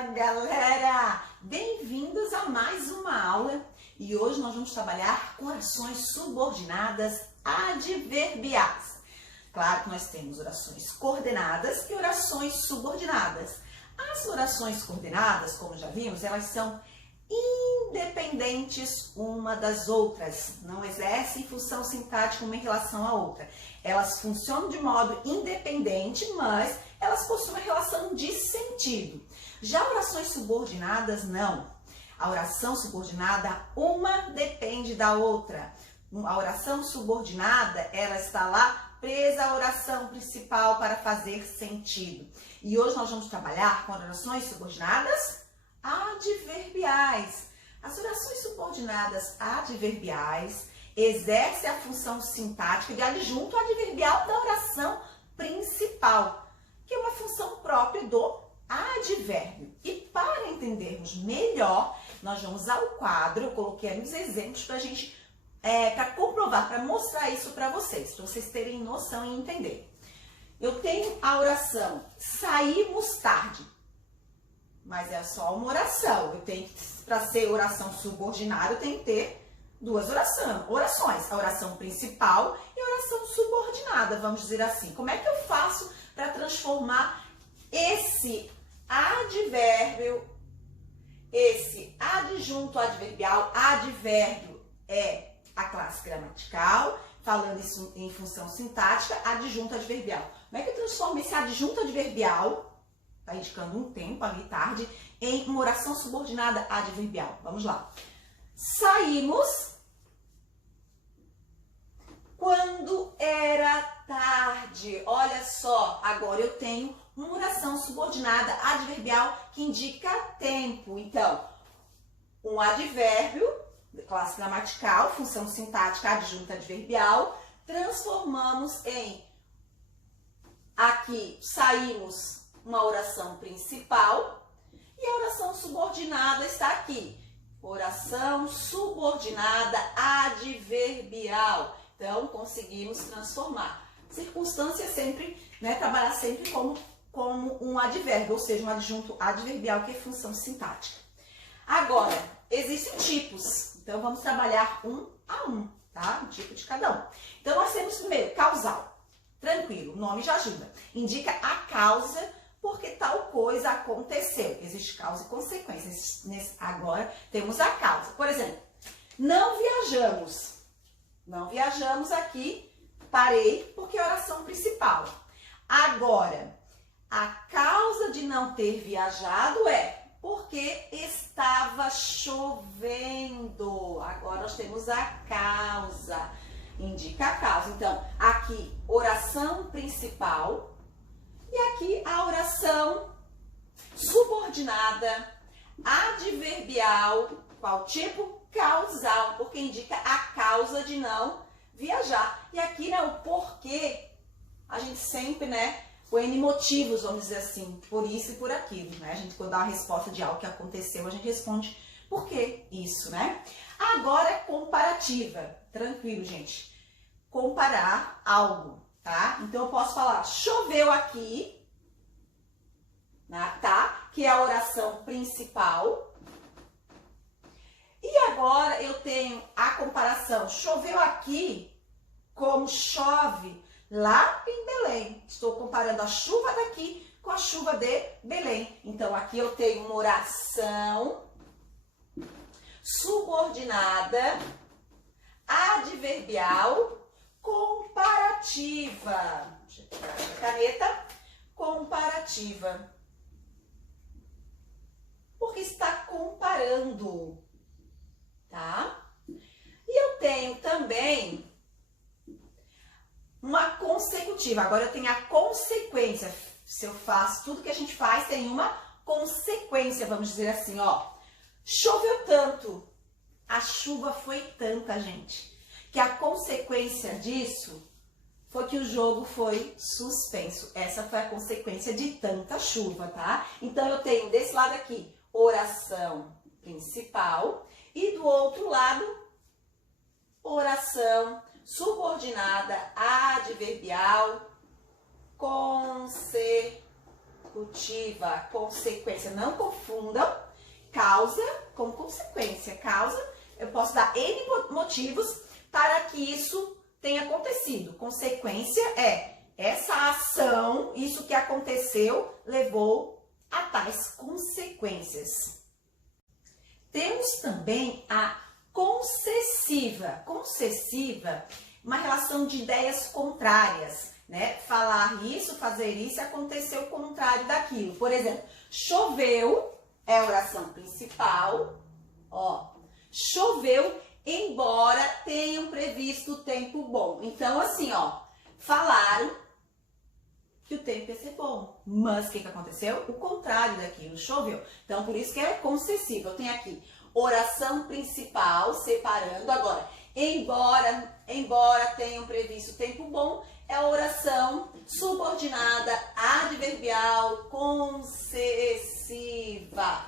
Fala, galera! Bem-vindos a mais uma aula e hoje nós vamos trabalhar com orações subordinadas adverbiais. Claro que nós temos orações coordenadas e orações subordinadas. As orações coordenadas, como já vimos, elas são independentes uma das outras, não exercem função sintática uma em relação à outra. Elas funcionam de modo independente, mas elas possuem uma relação de sentido. Já orações subordinadas, não. A oração subordinada, uma depende da outra. A oração subordinada, ela está lá presa à oração principal para fazer sentido. E hoje nós vamos trabalhar com orações subordinadas adverbiais. As orações subordinadas adverbiais exercem a função sintática de adjunto adverbial da oração principal, que é uma função própria do advérbio. E para entendermos melhor, nós vamos ao quadro, eu coloquei aí uns exemplos para a gente, para comprovar, para mostrar isso para vocês terem noção e entender. Eu tenho a oração saímos tarde, mas é só uma oração. Eu tenho que, para ser oração subordinada, eu tenho que ter duas orações, a oração principal e a oração subordinada, vamos dizer assim. Como é que eu faço para transformar esse advérbio, esse adjunto adverbial? Advérbio é a classe gramatical, falando isso em função sintática, adjunto adverbial. Como é que eu transformo esse adjunto adverbial, está indicando um tempo ali, tarde, em uma oração subordinada adverbial? Vamos lá. Saímos quando era tarde. Olha só, agora eu tenho uma oração subordinada adverbial que indica tempo. Então, um advérbio, classe gramatical, função sintática, adjunto adverbial, transformamos em, aqui, saímos, uma oração principal, e a oração subordinada está aqui. Oração subordinada adverbial. Então, conseguimos transformar. Circunstância sempre, trabalhar sempre como um advérbio, ou seja, um adjunto adverbial, que é função sintática. Agora, existem tipos. Então, vamos trabalhar um a um, tá? Um tipo de cada um. Então, nós temos primeiro, causal. Tranquilo, o nome já ajuda. Indica a causa porque tal coisa aconteceu. Existe causa e consequência. Agora, temos a causa. Por exemplo, não viajamos. Não viajamos aqui, parei, porque é a oração principal. Agora, a causa de não ter viajado é porque estava chovendo. Agora nós temos a causa, indica a causa. Então, aqui, oração principal e aqui a oração subordinada, adverbial, qual tipo? Causal, porque indica a causa de não viajar. E aqui, o porquê, a gente sempre, o N motivos, vamos dizer assim, por isso e por aquilo, A gente, quando dá uma resposta de algo que aconteceu, a gente responde por que isso, Agora, comparativa. Tranquilo, gente. Comparar algo, tá? Então, eu posso falar, choveu aqui, tá? Que é a oração principal. E agora eu tenho a comparação, choveu aqui como chove lá em Belém. Estou comparando a chuva daqui com a chuva de Belém. Então, aqui eu tenho uma oração subordinada, adverbial, comparativa. Deixa eu pegar a caneta. Comparativa. Porque está comparando. Tá? E eu tenho também uma consecutiva. Agora eu tenho a consequência. Se eu faço tudo que a gente faz, tem uma consequência, vamos dizer assim, ó. Choveu tanto. A chuva foi tanta, gente, que a consequência disso foi que o jogo foi suspenso. Essa foi a consequência de tanta chuva, tá? Então eu tenho desse lado aqui, oração principal. E do outro lado, oração subordinada adverbial consecutiva. consecutiva, consequência. Não confundam causa com consequência. Causa, eu posso dar N motivos para que isso tenha acontecido. Consequência é essa ação, isso que aconteceu, levou a tais consequências. Temos também a concessiva. Concessiva, uma relação de ideias contrárias, né? Falar isso, fazer isso, aconteceu o contrário daquilo. Por exemplo, choveu, é a oração principal, ó. Choveu, embora tenham previsto tempo bom. Então, assim, ó, falaram que o tempo ia ser bom. Mas o que aconteceu? O contrário daquilo, choveu. Então, por isso que é concessivo. Eu tenho aqui oração principal, separando. Agora, embora tenham previsto tempo bom, é a oração subordinada, adverbial, concessiva,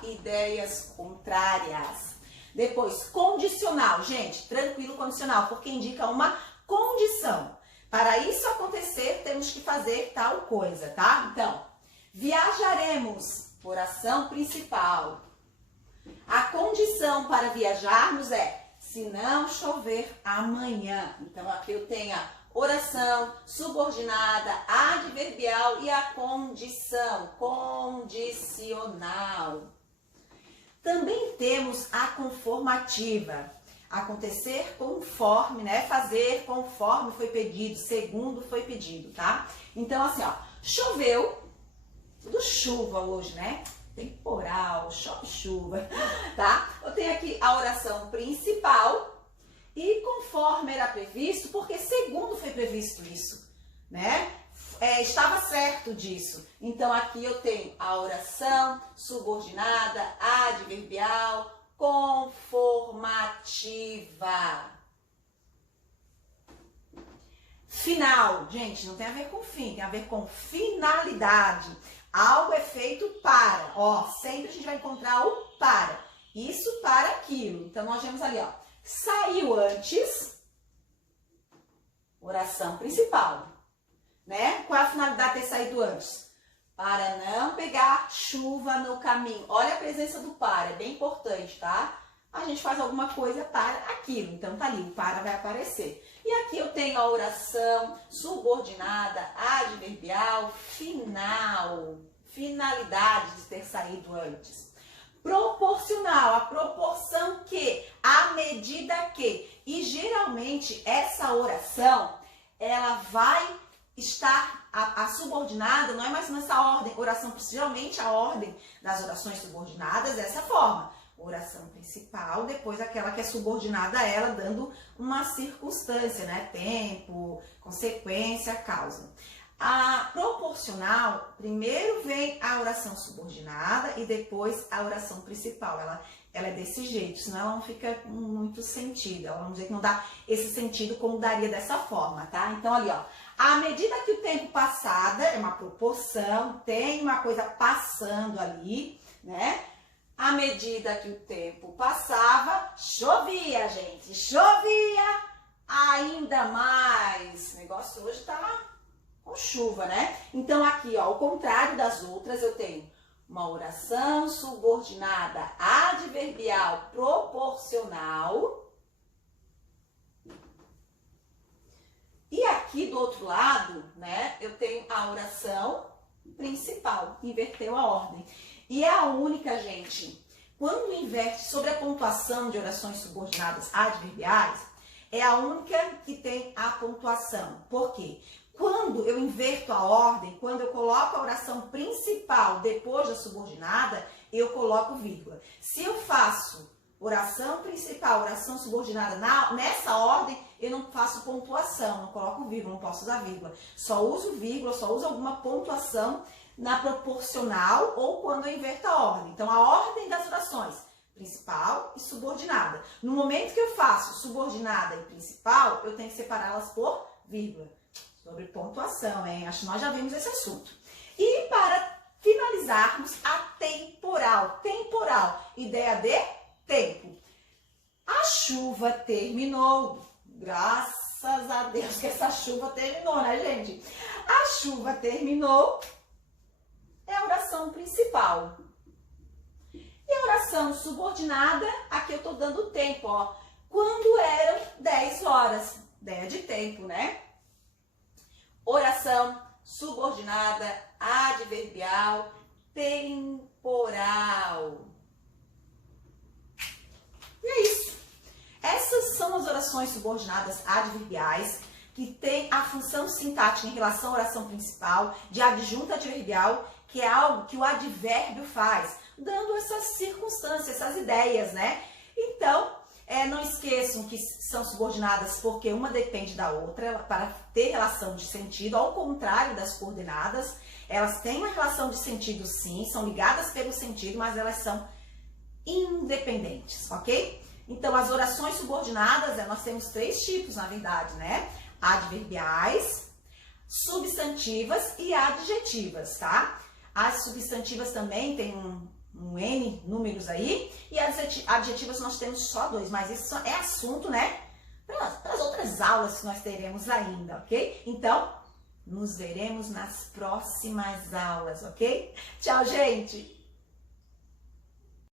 ideias contrárias. Depois, condicional. Gente, tranquilo, condicional, porque indica uma condição. Para isso acontecer, temos que fazer tal coisa, tá? Então, viajaremos, oração principal. A condição para viajarmos é, se não chover amanhã. Então, aqui eu tenho a oração subordinada, adverbial e a condição, condicional. Também temos a conformativa. Acontecer conforme, né? Fazer conforme foi pedido, segundo foi pedido, tá? Então, assim, ó, choveu, tudo chuva hoje, né? Temporal, chove chuva, tá? Eu tenho aqui a oração principal e conforme era previsto, porque segundo foi previsto isso, né? Estava certo disso. Então, aqui eu tenho a oração subordinada, adverbial, conformativa. Final, gente, não tem a ver com fim, tem a ver com finalidade. Algo é feito para, ó, sempre a gente vai encontrar o para. Isso para aquilo. Então, nós vemos ali, ó, saiu antes, oração principal, né? Qual é a finalidade de ter saído antes? Para não pegar chuva no caminho. Olha a presença do para, é bem importante, tá? A gente faz alguma coisa para aquilo. Então, tá ali, o para vai aparecer. E aqui eu tenho a oração subordinada, adverbial, final. Finalidade de ter saído antes. Proporcional, a proporção que, a medida que. E geralmente essa oração, ela vai estar, a subordinada não é mais nessa ordem, oração, geralmente a ordem das orações subordinadas é dessa forma. Oração principal, depois aquela que é subordinada a ela, dando uma circunstância, né? Tempo, consequência, causa. A proporcional, primeiro vem a oração subordinada e depois a oração principal. Ela é desse jeito, senão ela não fica com muito sentido. Ela, vamos dizer que não dá esse sentido como daria dessa forma, tá? Então, ali, ó, à medida que o tempo passada, é uma proporção, tem uma coisa passando ali, né? À medida que o tempo passava, chovia, gente, chovia ainda mais. O negócio hoje tá com chuva, né? Então, aqui, ó, ao contrário das outras, eu tenho uma oração subordinada, adverbial, proporcional. E aqui do outro lado, né, eu tenho a oração principal, inverteu a ordem. E é a única, gente, quando inverte sobre a pontuação de orações subordinadas adverbiais, é a única que tem a pontuação. Por quê? Quando eu inverto a ordem, quando eu coloco a oração principal depois da subordinada, eu coloco vírgula. Se eu faço oração principal, oração subordinada nessa ordem, eu não faço pontuação, não coloco vírgula, não posso usar vírgula. Só uso vírgula, só uso alguma pontuação na proporcional ou quando eu inverto a ordem. Então, a ordem das orações, principal e subordinada. No momento que eu faço subordinada e principal, eu tenho que separá-las por vírgula. Sobre pontuação, hein? Acho que nós já vimos esse assunto. E para finalizarmos, a temporal. Temporal, ideia de tempo. A chuva terminou. Graças a Deus que essa chuva terminou, né, gente? A chuva terminou. É a oração oração principal. E a oração subordinada, aqui eu tô dando o tempo, ó. Quando eram 10 horas, ideia de tempo, né? Oração subordinada, adverbial, temporal. E é isso. Essas são as orações subordinadas adverbiais, que tem a função sintática em relação à oração principal, de adjunto adverbial, que é algo que o advérbio faz, dando essas circunstâncias, essas ideias, né? Então, não esqueçam que são subordinadas porque uma depende da outra, para ter relação de sentido, ao contrário das coordenadas. Elas têm uma relação de sentido sim, são ligadas pelo sentido, mas elas são independentes, ok? Então, as orações subordinadas, nós temos 3 tipos, na verdade, né? Adverbiais, substantivas e adjetivas, tá? As substantivas também tem um N números aí, e as adjetivas nós temos só 2, mas isso é assunto, né? Para as outras aulas que nós teremos ainda, ok? Então, nos veremos nas próximas aulas, ok? Tchau, gente!